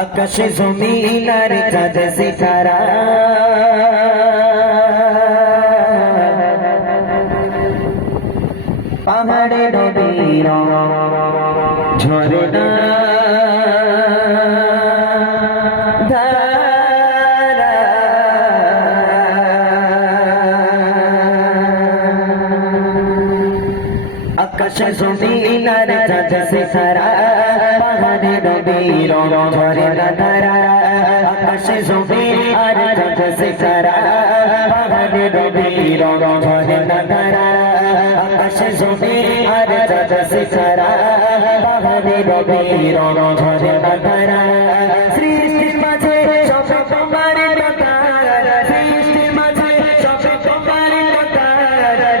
আকাশে জমিন আর চাঁদ সিতারা পাহাড়ে নদীর ঝরনা আকাশে জমিন আর চাঁদ সিতারা পাহাড়ে নদীর ঝরনা ধারা আকাশে জমিন আর চাঁদ সিতারা পাহাড়ে নদীর ঝরনা ধারা আকাশে জমিন আর চাঁদ সিতারা পাহাড়ে নদীর ঝরনা ধারা সৃষ্টির মাঝে সব তোমার কথা সৃষ্টির মাঝে সব তোমার কথা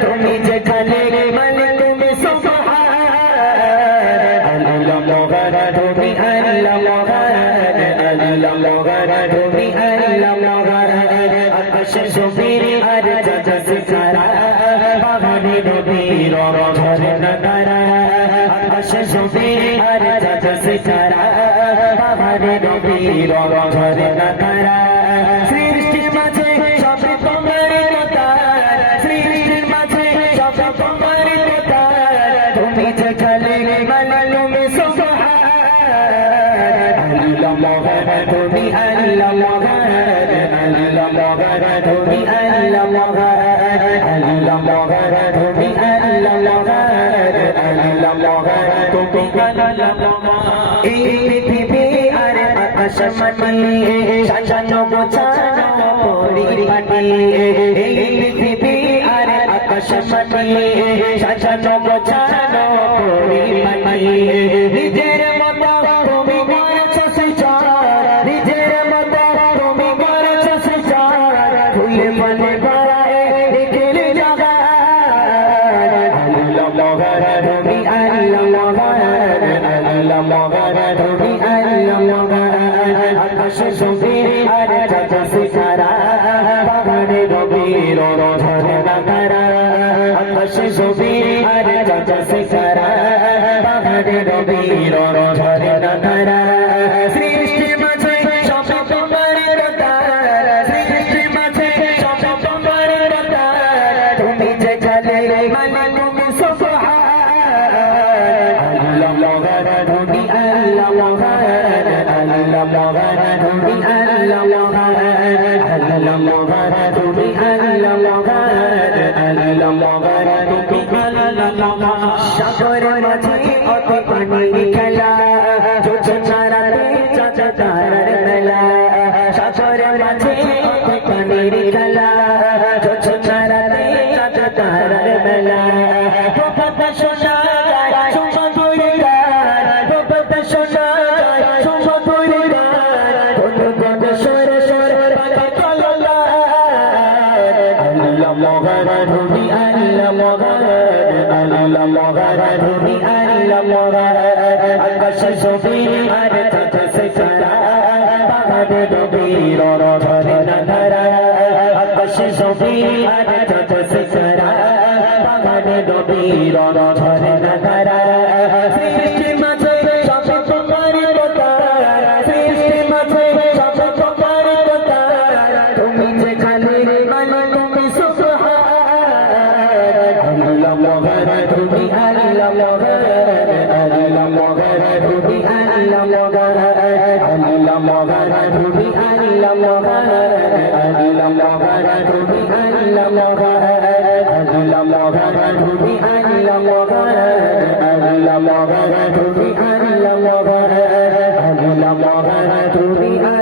তুমি যেখানে আকাশে জমিন আর চাঁদ সিতারা পাহাড়ে নদীর ঝরনা ধারা আকাশে জমিন আর চাঁদ সিতারা পাহাড়ে নদীর ঝরনা ধারা সৃষ্টির মাঝে সব তোমার কথা সৃষ্টির মাঝে সব তোমার কথা তুমি যেখানে তুমি তুমি আল্লাহ তুমি এই পৃথিবী আর আকাশ মাটি সাজানো গোছানো পরিপাটি এই পৃথিবী আর আকাশ মাটি সাজানো গোছানো পরিপাটি নিজের মতো তুমি করেছো সৃজন নিজের মতো তুমি করেছো সৃজন ফুলে ফলে ভরা দেখলে জগৎ তুমি তুমি আকাশে জমিন আর চাঁদ সিতারা পাহাড়ে নদীর ঝরনা ধারা আকাশে জমিন আর চাঁদ সিতারা পাহাড়ে নদীর ঝরনা ধারা সৃষ্টির মাঝে সব তোমার কথা সৃষ্টির মাঝে সব তোমার কথা তুমি যেখানে তুমি সাগরের মাঝে অত পানির খেলা জোছনারাতে চাঁদ তারার মেলা সাগরের মাঝে অত পানির খেলা জোছনারাতে চাঁদ তারার মেলা প্রভাত শোনা যায় সুমধুর গান প্রভাত শোনা যায় সুমধুর গান কোন কোন সুর সুর পাখি কললা তুমি তুমি আকাশে জমিন আর চাঁদ সিতারা পাহাড়ে নদীর ঝরনা ধারা আকাশে জমিন আর চাঁদ সিতারা পাহাড়ে নদীর ঝরনা ধারা সৃষ্টির মাঝে সব তোমার কথা সৃষ্টির মাঝে সব তোমার কথা তুমি যেখানে তুমি তুমি তুমি